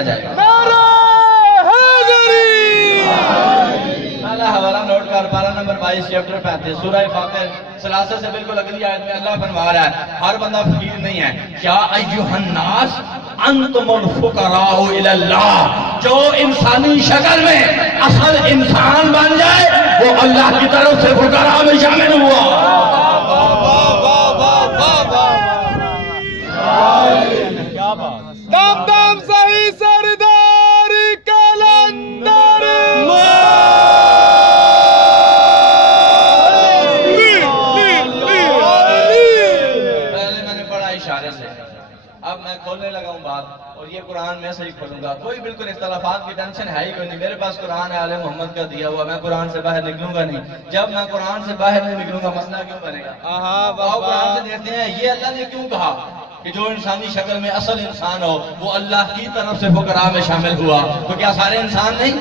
جائے گا۔ پہلا حوالہ نوٹ کر، پارہ نمبر 22 چیپٹر 35 سورہ فاطر سلاسل سے بالکل اگلی آیت میں اللہ فرما رہا ہے، ہر بندہ فقیر نہیں ہے۔ یا ایھا الناس انتم الفقراء الی اللہ، جو انسانی شکل میں اصل انسان بن جائے وہ اللہ کی طرف سے فقراء میں شامل ہوا۔ دم دم صحیح سرداری کلندر پہلے میں نے پڑھا اشارے سے، اب میں کھولنے لگا ہوں بات، اور یہ قرآن میں سے ہی کھولوں گا۔ کوئی بالکل اختلافات کی ٹینشن ہے ہی کوئی نہیں، میرے پاس قرآن ہے آل محمد کا دیا ہوا، میں قرآن سے باہر نکلوں گا نہیں۔ جب میں قرآن سے باہر نہیں نکلوں گا مسئلہ کیوں بنے گا؟ آؤ قرآن سے دیکھتے ہیں یہ اللہ نے کیوں کہا کہ جو انسانی شکل میں اصل انسان ہو وہ اللہ کی طرف سے فقراء میں شامل ہوا۔ تو کیا سارے انسان نہیں؟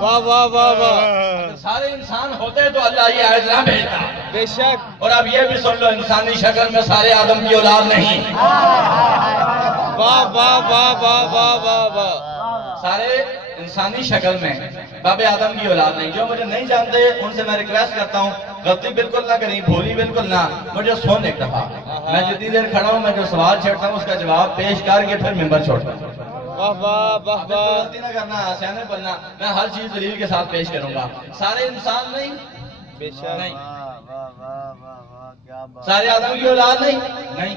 واہ واہ واہ واہ، اگر سارے انسان ہوتے تو اللہ یہ آیت نہ بھیجتا۔ بے شک۔ اور اب یہ بھی سن لو، انسانی شکل میں سارے آدم کی اولاد نہیں، واہ واہ واہ واہ واہ واہ واہ، سارے انسانی شکل میں باب آدم کی اولاد نہیں۔ جو مجھے نہیں جانتے ان سے میں ریکویسٹ کرتا ہوں غلطی بالکل نہ کریں، بھولی بالکل نہ، مجھے سن ایک دفعہ، میں جتنی دیر کھڑا ہوں میں جو سوال چھیڑتا ہوں اس کا جواب پیش کر کے پھر ممبر چھوڑتا ہوں۔ واہ واہ واہ واہ، غلطی نہ کرنا، سیانے بننا، میں ہر چیز دلیل کے ساتھ پیش کروں گا۔ سارے انسان نہیں، بے شک نہیں، سارے آدم کی اولاد نہیں، نہیں۔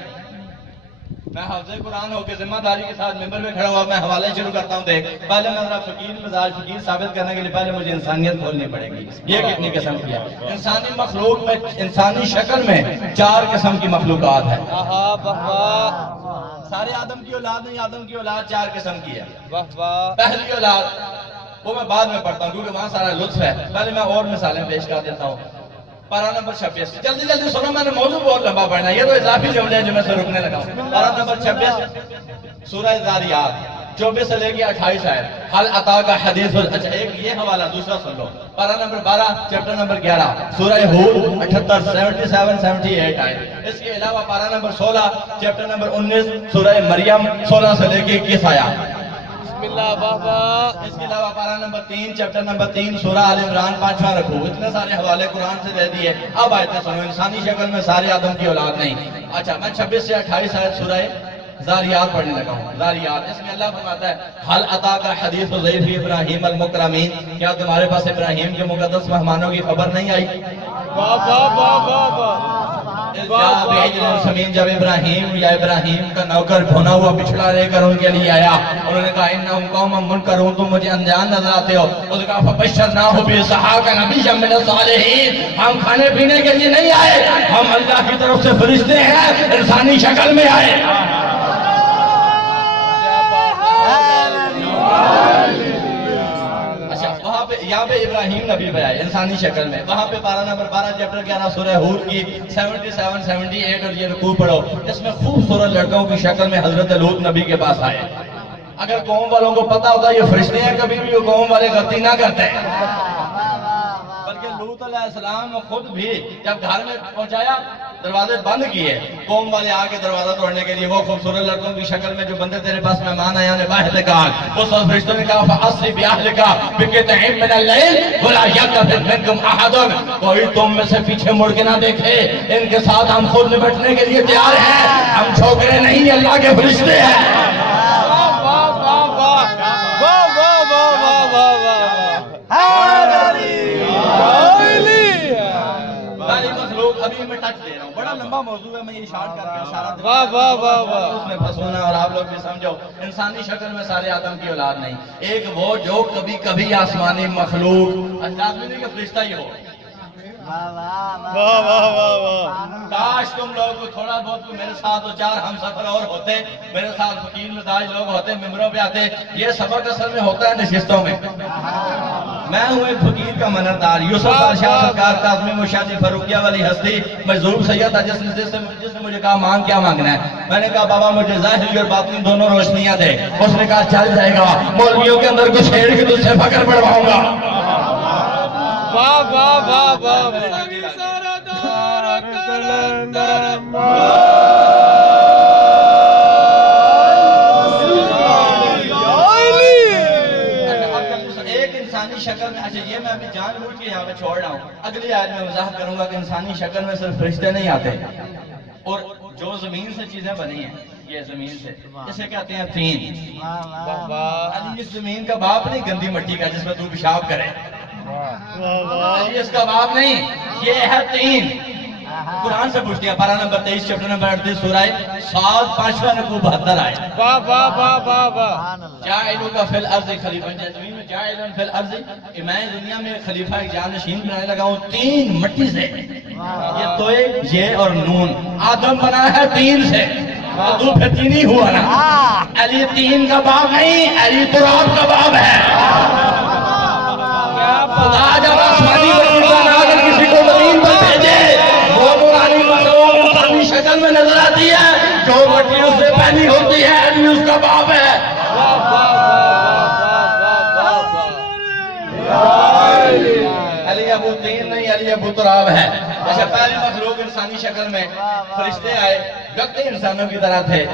میں حافظ قرآن ہو کے ذمہ داری کے ساتھ ممبر میں کھڑا ہوا، میں حوالے شروع کرتا ہوں۔ دیکھ پہلے میں ذرا فقیر مزاج فقیر ثابت کرنے کے لیے پہلے مجھے انسانیت کھولنی پڑے گی۔ یہ کتنی قسم کی ہے؟ انسانی مخلوق میں، انسانی شکل میں 4 قسم کی مخلوقات ہے۔ واہ واہ واہ سارے آدم کی اولاد نہیں، آدم کی اولاد 4 قسم کی ہے۔ واہ واہ، پہلی اولاد وہ میں بعد میں پڑھتا ہوں کیونکہ وہاں سارا لطف ہے، پہلے میں اور مثالیں پیش کر دیتا ہوں۔ پارہ نمبر 26، جلدی جلدی سنو، میں نے موضوع بہت لمبا پڑھنا ہے، یہ تو اضافی جملے ہیں جو میں سے رکنے لگا ہوں۔ پارہ نمبر 26 سورہ ذاریات 24 سے لے کے 28 آیت، حل عطا کا حدیث، اچھا ایک یہ حوالہ، دوسرا سن لو۔ پارہ نمبر 12 چیپٹر نمبر 11 سورہ ہود 78 77 78 آیت۔ اس کے علاوہ پارہ نمبر 16 چیپٹر نمبر 19 سورہ مریم 16 سے لے کے 21 آیات۔ بسم اللہ، واہ واہ، اس کے علاوہ پارہ نمبر 3 چیپٹر نمبر 3 سورہ آل عمران 5واں رکھو۔ اتنے سارے حوالے قرآن سے دے دیے، اب آیتیں سنو۔ انسانی شکل میں سارے آدم کی اولاد نہیں۔ اچھا میں 26 سے 28 آیت سورہ ذاریات پڑھنے لگا ہوں۔ ذاریات، اس میں اللہ فرماتا ہے، حل عطا کا حدیث ضیف ابراہیم المکرمین، کیا تمہارے پاس ابراہیم کے مقدس مہمانوں کی خبر نہیں آئی؟ واہ واہ واہ واہ واہ، جب ابراہیم یا ابراہیم کا نوکر بھونا ہوا بچھڑا لے کر ان کے لیے آیا، انہوں نے کہا انہم قوم منکرون، تم مجھے انجان نظر آتے ہو۔ اس نے کہا فبشرناہ باسحاق نبیا من الصالحین، ہم کھانے پینے کے لیے نہیں آئے، ہم اللہ کی طرف سے فرشتے ہیں، انسانی شکل میں آئے۔ وہاں پہ یہاں پہ ابراہیم نبی پہ آئے انسانی شکل میں، وہاں پہ پارہ نمبر 12 چیپٹر 11 سورہ ہود کی 77 78 اور یہ رکوع پڑھو، اس میں خوبصورت لڑکوں کی شکل میں حضرت لوط نبی کے پاس آئے۔ اگر قوم والوں کو پتا ہوتا یہ فرشتے ہیں، کبھی بھی وہ قوم والے غلطی نہ کرتے، بلکہ لوط علیہ السلام خود بھی جب گھر میں پہنچایا دروازے بند کیے، قوم والے آ کے دروازہ توڑنے کے لیے، وہ خوبصورت لڑکوں کی شکل میں جو بندے تیرے پاس مہمان آئے انہیں باہر نکال۔ اس وقت فرشتوں نے کہا فَأَسْرِ بِأَهْلِكَ بِقِطْعٍ مِّنَ اللَّيْلِ وَلَا يَلْتَفِتْ مِنكُمْ أَحَدٌ، کوئی تم میں سے پیچھے مڑ کے نہ دیکھے، ان کے ساتھ ہم خود نپٹنے کے لیے تیار ہیں، ہم چھوکرے نہیں، اللہ کے فرشتے ہیں۔ ابھی میں ٹچ دے رہا ہوں، بڑا لمبا موضوع ہے، میں یہ شارٹ کر کے اشارہ دے واہ واہ واہ واہ، اس میں پھنسونا، اور آپ لوگ بھی سمجھو انسانی شکل میں سارے آدم کی اولاد نہیں۔ ایک وہ جو کبھی کبھی آسمانی مخلوق، آدمی نہیں کہ فرشتہ ہی ہو۔ واہ واہ واہ واہ، کاش تم لوگ تھوڑا بہت میرے ساتھ 4 ہم سفر اور ہوتے، میرے ساتھ فقیر مزاج لوگ ہوتے، ممبروں پہ آتے۔ یہ سبق اصل میں ہوتا ہے نشستوں میں۔ میں ہوں ایک فقیر کا منردار، یوسف شاہ سرکار کاظمی مشاہدی فاروقیہ والی ہستی مجذوب سید تھا، جس نے مجھے کہا مانگ کیا مانگنا ہے؟ میں نے کہا بابا مجھے ظاہری اور باطنی دونوں روشنیاں دے۔ اس نے کہا چل جائے گا، مولویوں کے اندر کچھ چھیڑ کے تجھ سے فخر بڑھواؤں گا۔ واہ واہ واہ واہ، شکل میں. اچھا یہ میں ابھی جان بوجھ کے یہاں پہ چھوڑ رہا ہوں. اگلی آیت میں وضاحت کروں گا کہ انسانی شکل میں صرف فرشتے نہیں آتے، اور جو زمین سے چیزیں بنی ہیں، یہ زمین سے، جسے کہتے ہیں تین. واہ واہ علی اس زمین کا باپ نہیں گندی مٹی کا جس میں تو پیشاب کرے. علی اس کا باپ نہیں، یہ ہے تین. قرآن سے پوچھتے ہیں پارہ نمبر 23 چیپٹر نمبر 38 سورہ صاد 5واں رکوع 72 آئے. واہ واہ واہ واہ واہ جاعلک فی الارض خلیفہ، زمین میں جاعلن فی الارض، میں دنیا میں خلیفہ ایک جانشین بنانے لگا ہوں تین مٹی سے. یہ توئے یہ اور نون، آدم بنا ہے تین سے، اور تو پھر تین ہی ہوا نا. علی تین کا باپ نہیں، علی تراب کا باپ ہے. خدا جب آسمانی فرشتہ نازل کسی کو زمین پر بھیجے، وہ قرآنی مخلوق انسانی شکل میں نظر آتی ہے، جو مٹی اس سے پہلی ہوتی ہے علی اس کا باپ ہے. واہ واہ واہ واہ علی ابو تین نہیں، علی ابو تراب ہے. جیسے پہلی مخلوق انسانی شکل میں فرشتے آئے، گدے انسانوں کی طرح تھے.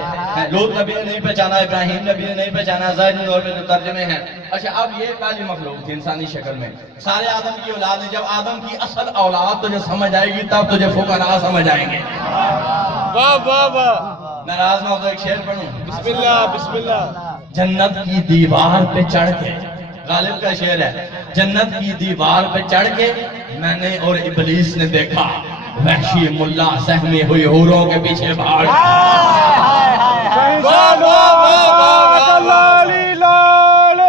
لوط نبی نے نہیں پہچانا، ابراہیم نبی نے نہیں پہچانا، ظاہری طور پہ جو ترجمے ہیں. اچھا اب یہ پہلی مخلوق تھی انسانی شکل میں، سارے آدم کی اولاد ہے. جب آدم کی اصل اولاد تجھے سمجھ آئے گی تب تجھے فقراء سمجھ آئیں گے. واہ واہ واہ ناراض نہ ہو تو ایک شعر پڑھوں. بسم اللہ بسم اللہ. جنت کی دیوار پہ چڑھ کے، غالب کا شعر ہے، جنت کی دیوار پہ چڑھ کے میں نے اور ابلیس نے دیکھا وحشی ملا سہمی ہوئی حوروں کے پیچھے بھاگ. واہ واہ واہ واہ لالی لال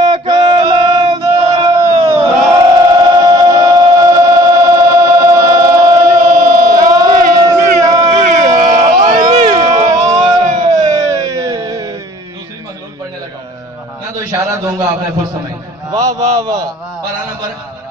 دوسری مخلوق پڑھنے لگا ہوں. میں تو اشارہ دوں گا آپ نے خود سمجھ. واہ واہ واہ پارہ نمبر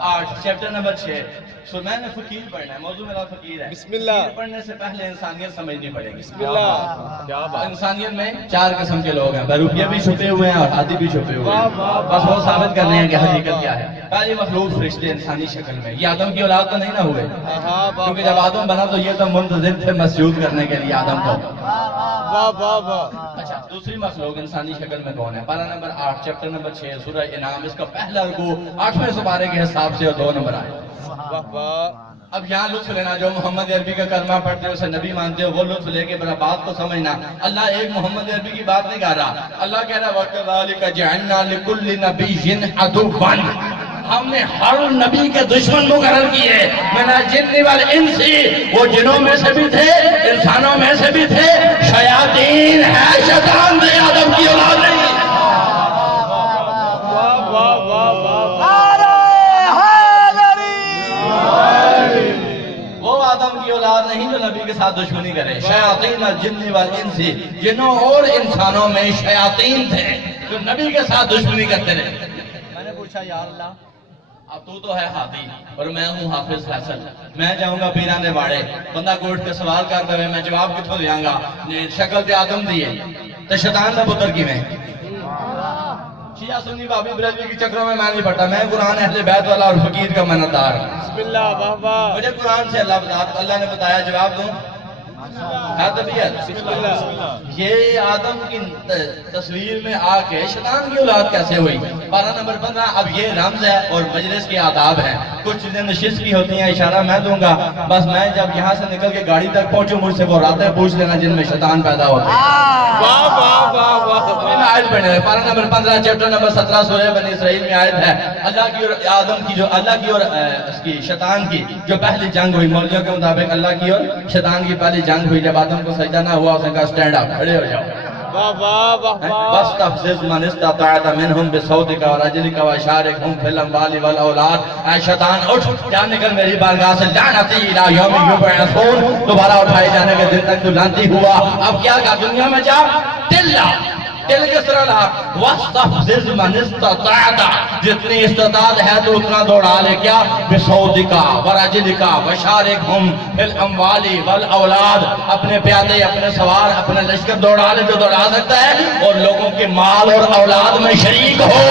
8 چیپٹر نمبر 6. سو میں نے فقیر پڑھنا ہے، موضوع میرا فقیر ہے. بسم اللہ. فقیر پڑھنے سے پہلے انسانیت سمجھنی پڑے گی. بسم اللہ. کیا بات. انسانیت میں 4 قسم کے لوگ ہیں، بروپیہ بھی چھپے ہوئے ہیں اور ہاتھی بھی چھپے ہوئے واہ ہیں. واہ بس وہ ثابت کر رہے ہیں کہ حقیقت کیا ہے. پہلی مخلوق فرشتے انسانی شکل میں. یہ آدم کی اولاد تو نہیں نہ ہوئے، کیونکہ جب آدم بنا تو یہ تو منتظر تھے مسجود کرنے کے لیے آدم کو. واہ واہ واہ. اچھا دوسری مخلوق انسانی شکل میں کون ہے؟ پارہ نمبر 8 چیپٹر نمبر 6 سورہ انعام. اس کا پہلا رکوع 8ویں سپارے کے حساب سے اور 2 نمبر آئے. واہ واہ. اب یہاں لطف لینا، جو محمد عربی کا کلمہ پڑھتے ہو اسے نبی مانتے ہو، وہ لطف لے کے میرا بات کو سمجھنا. اللہ ایک محمد عربی کی بات نہیں کر رہا. اللہ کہہ رہا وَكَذَلِكَ جَعَلْنَا لِكُلِّ نَبِيٍّ عَدُوًّا، ہم نے ہر نبی کے دشمن مقرر کیے. من الجن والانس، وہ جنوں میں سے بھی تھے انسانوں میں سے بھی تھے. شیاطین ہے، شیطان تھے، آدم کی اولاد نہیں. واہ واہ واہ واہ. وہ آدم کی اولاد نہیں جو نبی کے ساتھ دشمنی کرے. شیاطین الجن والانس، جنوں اور انسانوں میں شیاطین تھے جو نبی کے ساتھ دشمنی کرتے رہے. میں نے پوچھا یا اللہ اب تو ہے ہاتھی اور میں ہوں حافظ فیصل، میں جاؤں گا پیرانے واڑے، بندہ کوٹ کے سوال کرتے ہوئے میں جواب کتوں دیاں گا؟ شکل تے آدم دیے تو شیطان دا پتر کی میں. شیعہ سنی بابی بریلوی کی چکروں میں نہیں پڑھتا. میں قرآن اہل بیت والا اور فقیر کا منتدار. بسم اللہ. واہ واہ. مجھے قرآن سے اللہ نے بتایا، جواب دوں. ہے طبیعت. بسم اللہ. یہ آدم کی تصویر میں آ کے شیطان کی اولاد کیسے ہوئی؟ پارہ نمبر 15. اب یہ رمز ہے اور مجلس کے آداب ہیں. کچھ چیزیں نشست کی ہوتی ہیں، اشارہ میں دوں گا. بس میں جب یہاں سے نکل کے گاڑی تک پہنچوں مجھ سے وہ راتیں پوچھ لینا جن میں شیطان پیدا ہوتے ہیں. واہ واہ واہ واہ. آیت پڑھنے ہیں. پارہ نمبر 15 چیپٹر نمبر 17 سورہ بنی اسرائیل میں آیت ہے. اللہ کی اور آدم کی، جو اللہ کی اور اس کی شیطان کی جو پہلی جنگ ہوئی، مولویوں کے مطابق اللہ کی اور شیطان کی پہلی جنگ ہوئی. جب آدم کو سجدہ نہ ہوا، اس نے کہا سٹینڈ اپ، کھڑے ہو جاؤ. واہ واہ واہ واہ. وَاسْتَفْزِزْ مَنِ اسْتَطَعْتَ مِنْهُمْ بِصَوْتِكَ وَرَجْلِكَ وَشَارِكْهُمْ فِي الْأَمْوَالِ وَالْأَوْلَادِ. اے شیطان اٹھ، جا نکل میری بارگاہ سے، لعنتی الی یوم یبعثون، دوبارہ اٹھائے جانے کے دن تک تو لعنتی ہوا. اب کیا کہا؟ دنیا میں جا دل لا. دل کس طرح لا؟ وَاسْتَفْزِزْ مَنِ اسْتَطَعْتَ، جتنی استطاعت ہے تو اتنا دوڑا لے. کیا؟ بِصَوْتِكَ وَرَجْلِكَ وَشَارِكْهُمْ فِي الْأَمْوَالِ وَالْأَوْلَادِ، اپنے پیادے، اپنے سوار، اپنے لشکر دوڑا لے جو دوڑا سکتا ہے، اور لوگوں کے مال اور اولاد میں شریک ہو.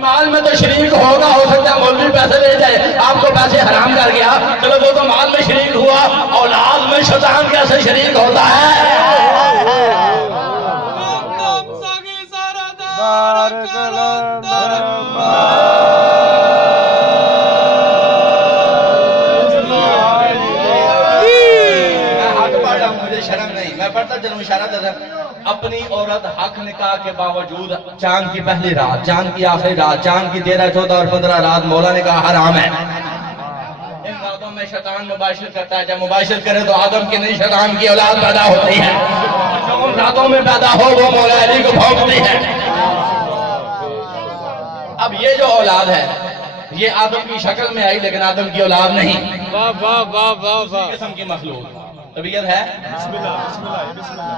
مال میں تو شریک ہوگا، ہو سکتا ہے مولوی پیسے لے جائے، آپ کو پیسے حرام کر گیا، چلو وہ تو مال میں شریک ہوا. اولاد میں شیطان کیسے شریک ہوتا ہے؟ بارک اللہ. پڑھتا چلوں اشارہ دے اپنی عورت حق نکاح کے باوجود چاند کی پہلی رات، چاند کی آخری رات، چاند کی 13، 14 اور 15 رات مولا نے کہا حرام ہے. ان راتوں میں شیطان مباشر کرتا ہے، جب مباشر کرے تو آدم کی نہیں شیطان کی اولاد پیدا ہوتی ہے. جو ان راتوں میں پیدا ہو وہ مولا علی کو بھونکتی ہے. اب یہ جو اولاد ہے یہ آدم کی شکل میں آئی لیکن آدم کی اولاد نہیں. واہ واہ واہ واہ اسی واہ. قسم کی مخلوق طبیعت ہے.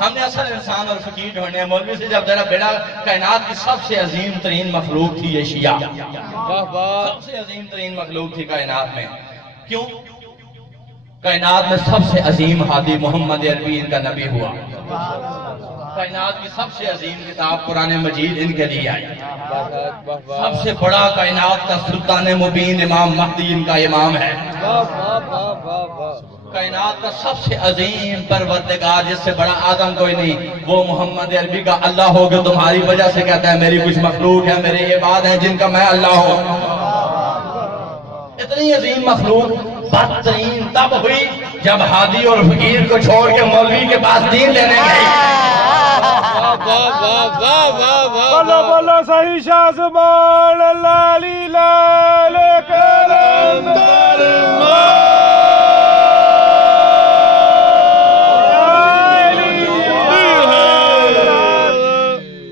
ہم نے اصل انسان اور فقیر ڈھونڈے ہیں. مولوی سے جب ذرا بیڑا کائنات کی سب سے عظیم ترین مخلوق تھی یہ شیعہ، واہ واہ. سب سے عظیم ترین مخلوق تھی کائنات میں. کیوں؟ کائنات میں سب سے عظیم ہادی محمد عربی ان کا نبی ہوا. کائنات کی سب سے عظیم کتاب قرآن مجید ان کے لیے آئی. سب سے بڑا کائنات کا سلطان مبین امام مہدی ان کا امام ہے. کائنات کا سب سے عظیم پروردگار جس سے بڑا آدم کوئی نہیں وہ محمد عربی کا اللہ ہو گیا. تمہاری وجہ سے کہتا ہے میری کچھ مخلوق ہے، میرے یہ عباد ہیں جن کا میں اللہ ہوں. اتنی عظیم مخلوق بدترین تب ہوئی جب ہادی اور فقیر کو چھوڑ کے مولوی کے پاس دین لینے گئی. بولو بولو صحیح شاہ زبان اللہ علی لال کرم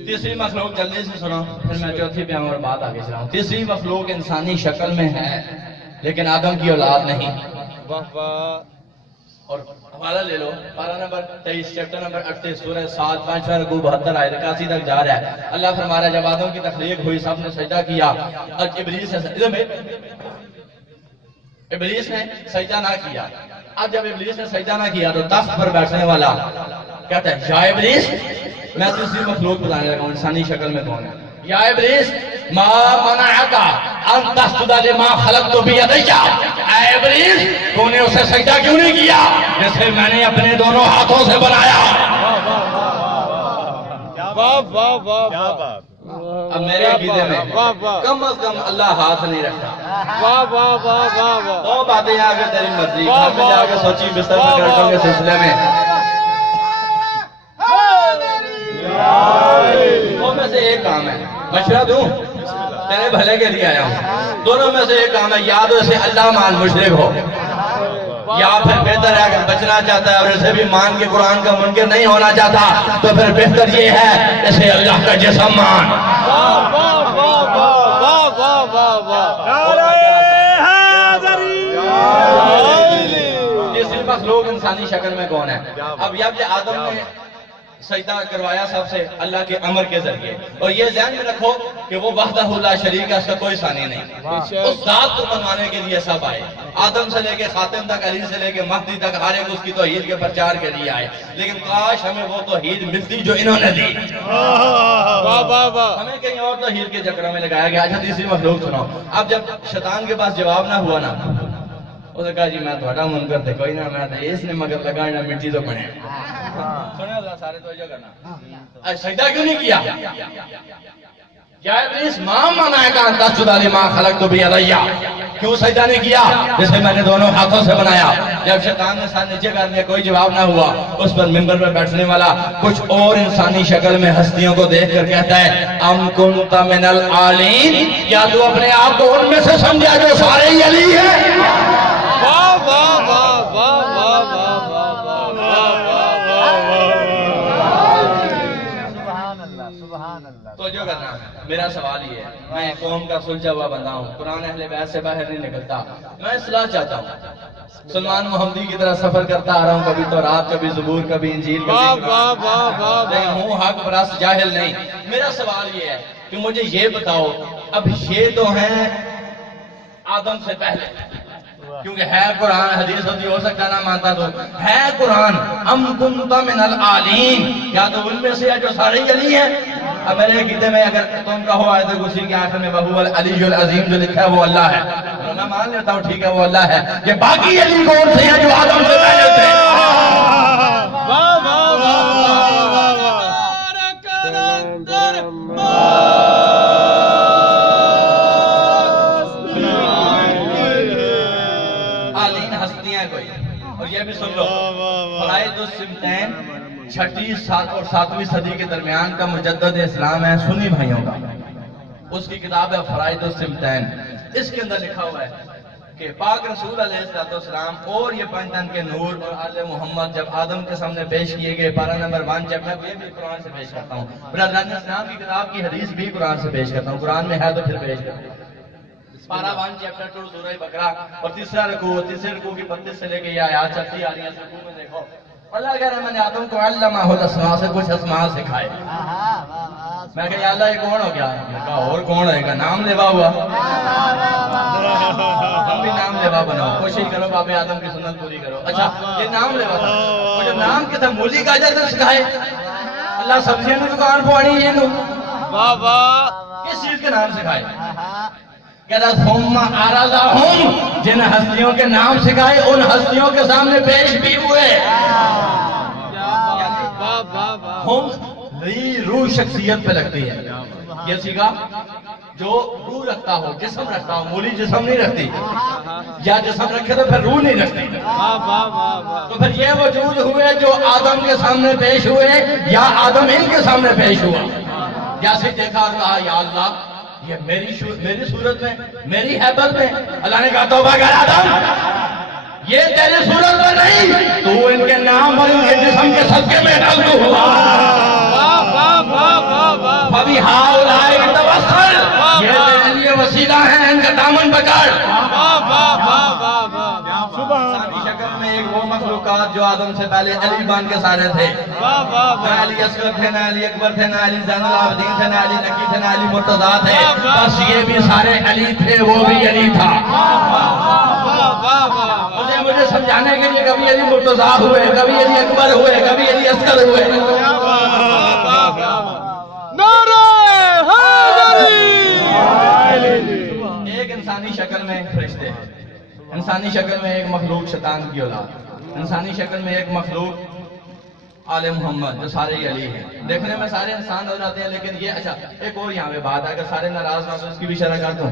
تیسری مخلوق جلدی سے سنو پھر میں چوتھی پہ آؤں اور بات آگے چلاؤں. تیسری مخلوق انسانی شکل میں ہے لیکن آدم کی اولاد نہیں. اور حوالہ لے لو پارہ نمبر 23 چیپٹر نمبر 38 سورہ 7 5واں رکوع 72 آیت 81 تک جا رہا ہے. اللہ فرما رہا ہے جب آدم کی تخلیق ہوئی سب نے سجدہ کیا اور ابلیس نے سجدہ نہ کیا. اب جب ابلیس نے سجدہ نہ کیا تو تخت پر بیٹھنے والا کہتا ہے یا ابلیس، میں تیسری مخلوق بتانے لگا ہوں انسانی شکل میں کون ہے. یا ابلیس ما منعک ان تسجد لما خلقت بیدی، اے ابلیس تو نے اسے سجدہ کیوں نہیں کیا جسے میں نے اپنے دونوں ہاتھوں سے بنایا. اب میرے عقیدے میں کم از کم اللہ ہاتھ نہیں رکھتا. دو باتیں آگے تیری مرضی گھر میں جا کے سوچی بستر میں کرٹوں کے سلسلے میں. دو میں سے ایک کام ہے، مشورہ دوں تیرے بھلے کے لیے آیا ہوں. دونوں میں سے ایک کام ہے یا تو اسے اللہ مان مشرک ہو، یا پھر بہتر ہے اگر بچنا چاہتا ہے اور اسے بھی مان کے قرآن کا منکر نہیں ہونا چاہتا تو پھر بہتر یہ ہے اسے اللہ کا جسم مان. تیسری مخلوق انسانی شکل میں کون ہے؟ اب یہ آدم نے سجدہ کروایا سب سے اللہ کے امر کے ذریعے، اور یہ ذہن میں رکھو کہ وہ وحدہ لا شریک ہے، اس کا کوئی ثانی نہیں. اس ذات کو منوانے کے لیے سب آئے، آدم سے لے کے خاتم تک، علی سے لے کے مہدی تک، ہر ایک اس کی توحید کے پرچار کے لیے آئے. لیکن کاش ہمیں وہ توحید ملتی جو انہوں نے دی. ہمیں کہیں اور توحید کے چکروں میں لگایا گیا. اچھا تیسری مخلوق سنو. اب جب شیطان کے پاس جواب نہ ہوا نا، اس نے کہا جی میں تھوڑا منکر تھے کوئی نہ، میں اس نے مگر لگانا مٹی تو بنے. سنے اللہ سارے توجہ کرنا. سجدہ کیوں نہیں کیا؟ یا ابلیس ما منعک ان تسجد لما خلقت بیدی، کیوں سجدہ نہیں کیا جسے میں نے دونوں ہاتھوں سے بنایا؟ جب شیطان نے سر نیچے کر دیا کوئی جواب نہ ہوا، اس پر منبر پر بیٹھنے والا کچھ اور انسانی شکل میں ہستیوں کو دیکھ کر کہتا ہے ام کنت من العالین، کیا تو اپنے آپ کو ان میں سے سمجھا جو سارے ہی علی ہیں؟ تو جو کرنا میرا سوال یہ ہے، میں قوم کا سلجھا ہوا بندہ ہوں، قرآن اہل بیت سے باہر نہیں نکلتا. میں اصلاح چاہتا ہوں، سلمان محمدی کی طرح سفر کرتا آ رہا ہوں، کبھی تورات، کبھی زبور، کبھی انجیل، لیکن ہوں حق پرست جاہل نہیں. میرا سوال یہ ہے کہ مجھے یہ بتاؤ، اب یہ تو ہیں آدم سے پہلے، کیونکہ ہے قرآن، حدیث ہوتی ہو سکتا نہ مانتا تو ہے قرآن. ام کنت من العالین، کیا تو ان میں سے ہے جو سارے ہی علی ہیں؟ اب میرے عقیدے میں اگر تم کہو آیت کرسی کے آخر میں وہو العلی العظیم جو لکھا ہے وہ اللہ ہے، تو میں مان لیتا ہوں ٹھیک ہے وہ اللہ ہے. کہ باقی علی کون سے ہیں جو آدم سے پہلے تھے؟ عالین ہستیاں کوئی. اور یہ بھی سن لو، فرائض السمتین چھٹی اور 7ویں صدی کے درمیان کا مجدد اسلام ہے سنی بھائیوں کا. اس کی کتاب ہے فرائض السمتین. اس کے اندر لکھا ہوا ہے کہ پاک رسول علیہ السلام اور یہ 5 تن کے نور اور آل محمد جب آدم کے سامنے پیش کیے گئے، پارہ نمبر 1 جب میں یہ بھی قرآن سے پیش کرتا ہوں، برادران اسلام کی کتاب کی حدیث بھی قرآن سے پیش کرتا ہوں، قرآن میں ہے تو پھر پیش کرتا ہوں. پارہ 1 چیپٹر 2 سورہ بقرہ اور تیسرا رکوع کی 32 سے لے کے یہ آیات چلتی آ رہی ہیں. رکوع میں دیکھو اللہ کہہ رہا ہے میں نے آدم کو علمہ الاسماء سے کچھ اسماء سکھائے. میں کہا یا اللہ یہ کون ہو گیا؟ میں کہا اور کون ہے گا؟ نام لیوا ہوا. تم بھی نام لیوا بناؤ، کوشش کرو باب آدم کی سنت پوری کرو. اچھا یہ نام لیوا تھا، وہ جب نام کے تھا مولی کا جاتا سکھائے. اللہ سبزیاں نے دکان پوانی یہ نو واہ واہ. کس چیز کے نام سکھائے؟ کہتا ثم عرضہم، جن ہستیوں کے نام سکھائے ان ہستیوں کے سامنے پیش بھی ہوئے. واہ واہ واہ. ہم روح شخصیت پہ لگتی ہے. یہ سیکھا جو روح رکھتا ہو، جسم رکھتا ہو. مولی جسم نہیں رکھتی، یا جسم رکھے تو پھر روح نہیں رکھتی. واہ واہ واہ واہ. تو پھر یہ وجود ہوئے جو آدم کے سامنے پیش ہوئے یا آدم ان کے سامنے پیش ہوا. جیسے دیکھا کہا یا اللہ یہ میری صورت میں، میری حیبت میں. اللہ نے کہا توبہ کر آدم، یہ تیری صورت میں نہیں، تو ان کے نام اور ان کے جسم کے صدقے میں ڈالو ہوا. ابھی ہاؤلائے توسل، یہ تیرے لیے وسیلہ ہے، ان کا دامن پکڑ. انسانی شکل میں ایک وہ مخلوقات جو آدم سے پہلے علی بان کے سارے تھے. نہ علی اصغر تھے، نہ علی اکبر تھے، نہ علی زین العابدین تھے، نہ علی نقی تھے، نہ علی مرتضیٰ تھے. بس یہ بھی سارے علی تھے، وہ بھی علی تھا. مجھے سمجھانے کے لیے کبھی علی مرتضیٰ ہوئے، کبھی علی اکبر ہوئے، کبھی علی اصغر ہوئے. ایک انسانی شکل میں فرشتے ہیں، انسانی شکل میں ایک مخلوق شیطان کی اولاد، انسانی شکل میں ایک مخلوق آل محمد جو سارے ہی علی ہیں. دیکھنے میں سارے انسان ہو جاتے ہیں لیکن یہ اچھا ایک اور یہاں پہ بات ہے، اگر سارے ناراض نہ تو اس کی بھی شرح کر دوں.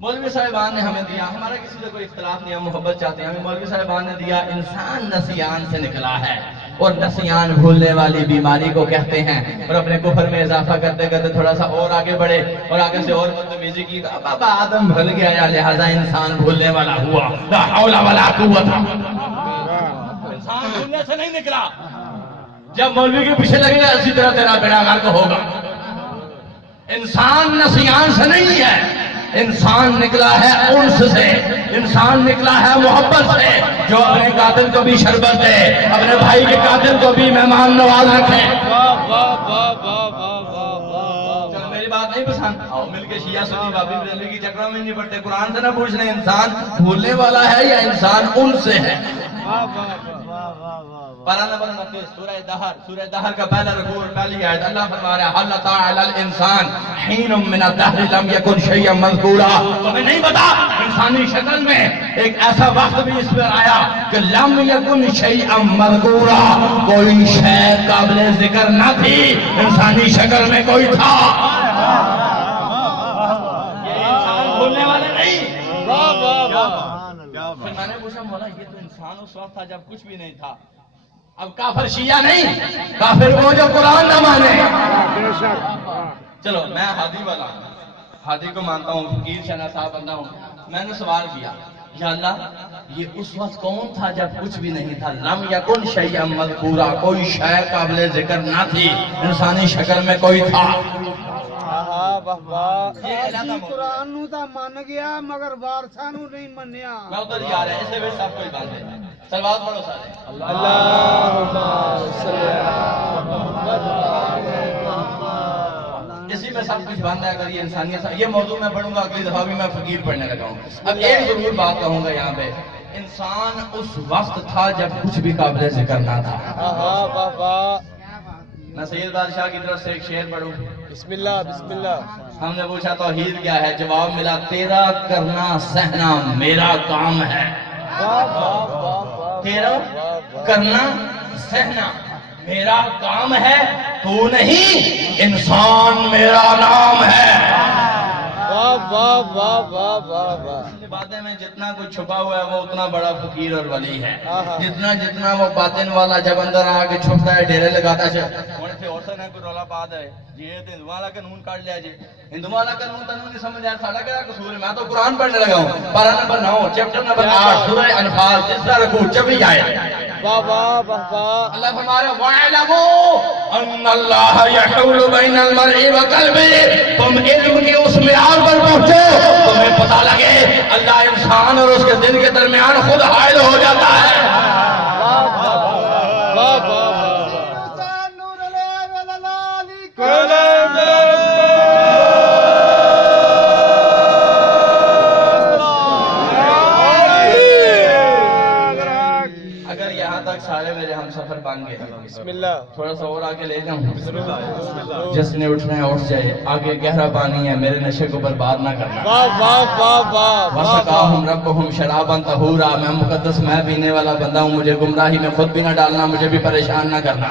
مولوی صاحبان نے ہمیں دیا، ہمارا کسی سے کوئی اختلاف نہیں، ہم محبت چاہتے ہیں. ہمیں مولوی صاحبان نے دیا انسان نسیان سے نکلا ہے اور نسیان بھولنے والی بیماری کو کہتے ہیں. اور اپنے کفر میں اضافہ کرتے کرتے تھوڑا سا اور آگے بڑھے اور آگے سے اور بدتمیزی کی. بابا آدم بھول گیا یا لہذا انسان بھولنے والا ہوا. لا حول ولا قوت. انسان بھولنے سے نہیں نکلا. جب مولوی کے پیچھے لگے گا اسی طرح تیرا بیڑا غرق ہوگا. انسان نسیان سے نہیں ہے، انسان نکلا ہے انس سے، انسان نکلا ہے محبت سے، جو اپنے قاتل کو بھی شربت دے، اپنے بھائی کے قاتل کو بھی مہمان نواز رکھے. چلو میری بات نہیں پسند، آؤ مل کے شیعہ سنی بابی بریلوی کی چکروں میں نہیں پڑتے. قرآن سے نہ پوچھ رہے انسان بھولنے والا ہے یا انسان ان سے ہے. پارہ نمبر 29 سورہ دہر کا پہلا رکوع اور پہلی آیت. اللہ فرما رہا ہے حل اتى علی الانسان حین من الدہر لم یکن شیئا مذکورا. تمہیں نہیں پتا انسانی شکل میں ایک ایسا وقت بھی اس پر آیا کہ لم یکن شیئا مذکورا، کوئی شے قابل ذکر نہ تھی، انسانی شکل میں کوئی تھا. یہ انسان بھولنے والے نہیں. پھر میں نے پوچھا مولا یہ تو انسان اس وقت تھا جب کچھ بھی نہیں تھا. اب کافر شیعہ نہیں، کافر وہ جو قرآن نہ مانے. چلو میں ہادی والا ہوں، ہادی کو مانتا ہوں، فقیر شنا صاحب بندہ ہوں. میں نے سوال کیا یا اللہ یہ اس وقت کون تھا جب کچھ بھی نہیں تھا؟ لم یکن شیئا مذکورا، کوئی شے قابل ذکر نہ تھی، انسانی شکل میں کوئی تھا. قرآن نو تا مان گیا مگر وارثاں نو نہیں منیا. میں ادھر جا رہا ہے اسے بھی سب کوئی باندھے. صلوات پڑھو سارے. اسی میں سب کچھ باندھا ہے. اگر یہ انسانیت یہ موضوع میں پڑھوں گا اگلی دفعہ بھی میں فقیر پڑھنے لگا ہوں. اب ایک ضرور بات کہوں گا یہاں پہ، انسان اس وقت تھا جب کچھ بھی قابل ذکر نہ تھا. میں سید بادشاہ کی طرف سے ایک شعر پڑھوں. بسم اللہ بسم اللہ. ہم نے پوچھا توحید کیا ہے؟ جواب ملا تیرا کرنا سہنا میرا کام ہے. تیرا کرنا سہنا میرا کام ہے، تو نہیں انسان میرا نام ہے. واہ واہ واہ واہ واہ اپنی باتیں میں جتنا کچھ چھپا ہوا ہے وہ اتنا بڑا فقیر اور ولی ہے. جتنا وہ باطن والا جب اندر آ کے چھپتا ہے ڈیرے لگاتا ہے. ہوں تھے اور سنے کوئی رولا پا دے جی یہ ہندو والا قانون کاٹ لیا جی ہندو والا قانون تنوں نہیں سمجھ آیا ساڑھا کیا قصور ہے. میں تو قرآن پڑھنے لگا ہوں. پارہ نمبر 9 چیپٹر نمبر 8 سورہ انفال تیسرا رکوع 24 آیت. واہ واہ واہ واہ اللہ فرما رہا ہے وَاعْلَمُوا أَنَّ اللَّهَ يَحُولُ بَيْنَ الْمَرْءِ وَقَلْبِهِ. تم علم کے اس معیار پر پہنچو تمہیں پتہ لگے اللہ انسان اور اس کے دل کے درمیان خود حائل ہو جاتا ہے. واہ واہ واہ واہ حسین نور علیہ ولالی اگر یہاں تک سارے میرے ہم سفر بن گئے بسم اللہ تھوڑا سا اور آگے لے جاؤں. جس نے اٹھنا ہے اٹھ جائے. آگے گہرا پانی ہے میرے نشے کو برباد نہ کرنا. واہ واہ واہ واہ وَسَقَاهُمْ رَبُّهُمْ شَرَابًا طَهُورًا. میں مقدس میں پینے والا بندہ ہوں. مجھے گمراہی میں خود بھی نہ ڈالنا مجھے بھی پریشان نہ کرنا.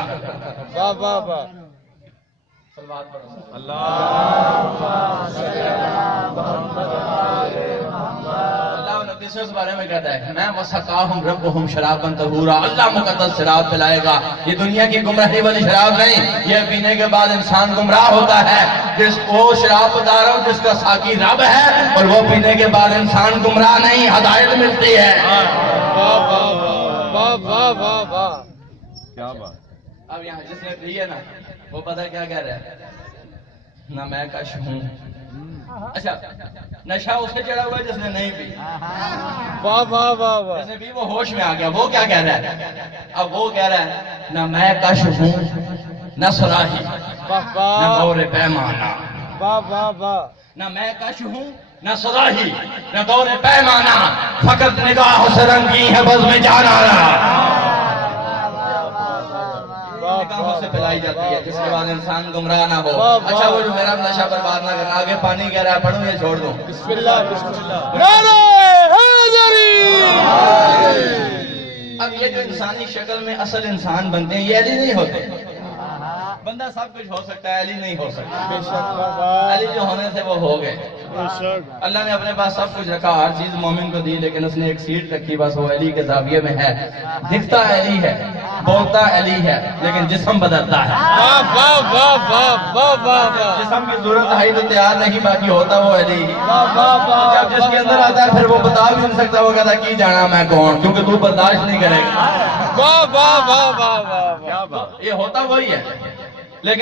واہ واہ واہ اللہ نے اس بارے میں کہتا ہے میں وَسَقَاهُمْ رَبُّهُمْ شَرَابًا طَهُورًا. اللہ مقدس شراب پلائے گا. یہ دنیا کی گمراہی والی شراب نہیں. یہ پینے کے بعد انسان گمراہ ہوتا ہے. جس وہ شراب بتا رہا ہوں جس کا ساقی رب ہے اور وہ پینے کے بعد انسان گمراہ نہیں ہدایت ملتی ہے. واہ واہ واہ واہ واہ واہ اب یہاں جس نے پی ہے نا وہ پتہ کیا کہہ رہا ہے نہ میں کش ہوں. اچھا نشہ اس سے چڑھا ہوا ہے جس نے نہیں پی. واہ واہ واہ واہ جس نے پی وہ ہوش میں آ گیا. وہ کیا کہہ رہا ہے اب وہ کہہ رہا ہے نہ میں کش ہوں نہ صلاحی واہ نہ واہ دور پیمانہ. واہ واہ واہ نہ میں کش ہوں نہ صلاحی نہ دور پیمانہ. فقط نگاہ سے رنگی ہے بز میں جانا رہا. نگاہوں سے پلائی جاتی ہے جس کے بعد انسان گمراہ نہ ہو. اچھا وہ جو میرا نشہ برباد نہ کرنا. آگے پانی کہہ رہا ہے پڑھوں یا چھوڑ دوں. بسم اللہ بسم اللہ نعرہ حیدری. اب یہ جو انسانی شکل میں اصل انسان بنتے ہیں یہ علی نہیں ہوتے. بندہ سب کچھ ہو سکتا ہے علی نہیں ہو سکتا. بے شک واہ علی جو ہونے تھے وہ ہو گئے. اللہ نے اپنے پاس سب کچھ رکھا ہر چیز مومن کو دی لیکن اس نے ایک سیٹ رکھی بس وہ علی کے زاویے میں ہے. دکھتا علی ہے بولتا علی ہے لیکن جسم بدلتا ہے. واہ واہ واہ واہ واہ واہ جسم کی ضرورت ہے تو تیار نہیں باقی ہوتا وہ علی ہی. واہ واہ جب جس کے اندر آتا ہے پھر وہ بتا بھی نہیں سکتا. وہ کہتا کی جانا میں کون کیونکہ تو برداشت نہیں کرے گا. واہ واہ واہ واہ واہ یہ ہوتا وہی ہے لیکن